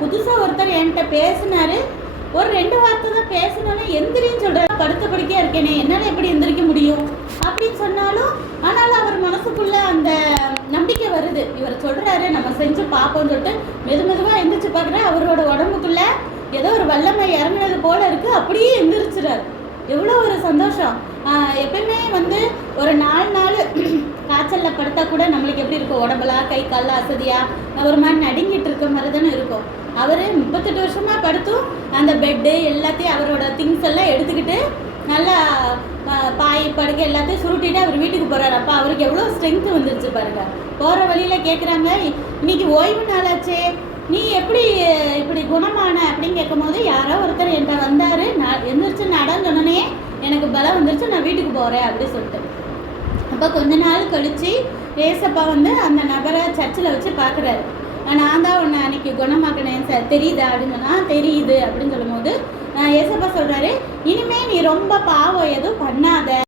புதுசாக ஒருத்தர் என்கிட்ட பேசினாரு, ஒரு 2 வார்த்தை தான் பேசினாலே எந்திரின்னு சொல்கிறார். படுத்த படுக்கையாக இருக்கேனே, என்னால் எப்படி எந்திரிக்க முடியும் அப்படின்னு சொன்னாலும், ஆனாலும் அவர் மனசுக்குள்ள அந்த நம்பிக்கை வருது. இவர் சொல்கிறாரு நம்ம செஞ்சு பார்ப்போம்னு சொல்லிட்டு மெதுவாக எந்திரிச்சு பார்க்குறேன். அவரோட உடம்புக்குள்ள ஏதோ ஒரு வல்லமை இறங்குனது போல இருக்குது. அப்படியே எந்திரிச்சிடாரு. எவ்வளோ ஒரு சந்தோஷம். எப்பயுமே ஒரு 4 நாள் காய்ச்சலில் படுத்தா கூட நம்மளுக்கு எப்படி இருக்கும், உடம்புலாம் கை காலில் அசதியாக ஒரு மாதிரி நடுங்கிட்டு இருக்க மாதிரி தானே இருக்கும். அவர் 38 வருஷமாக படுத்தும் அந்த பெட்டு எல்லாத்தையும் அவரோட திங்ஸ் எல்லாம் எடுத்துக்கிட்டு நல்லா பாய் படுக்கை எல்லாத்தையும் சுருட்டிட்டு அவர் வீட்டுக்கு போகிறாரு. அப்போ அவருக்கு எவ்வளோ ஸ்ட்ரென்த்து வந்துருச்சு பாருங்க. போகிற வழியில் கேட்குறாங்க, இன்னைக்கு ஓய்வு நாளாச்சே, நீ எப்படி இப்படி குணமான அப்படின்னு கேட்கும் போது, யாரோ ஒருத்தர் என்கிட்ட வந்தார், நான் எந்திரிச்சு நடன்னு சொன்னோன்னே எனக்கு பலம் வந்துருச்சு, நான் வீட்டுக்கு போகிறேன் அப்படி சொல்லிட்டு. அப்போ கொஞ்ச நாள் கழித்து ஏசப்பா அந்த நபரை சர்ச்சில் வச்சு பார்க்குறாரு. நான் தான் உன்னை அன்னைக்கு குணமாக்கினேன் சார், தெரியுதா அப்படின்னு சொன்னால் தெரியுது அப்படின்னு சொல்லும் போது ஏசப்பா சொல்கிறாரு, இனிமேல் நீ ரொம்ப பாவம் எதுவும் பண்ணாத.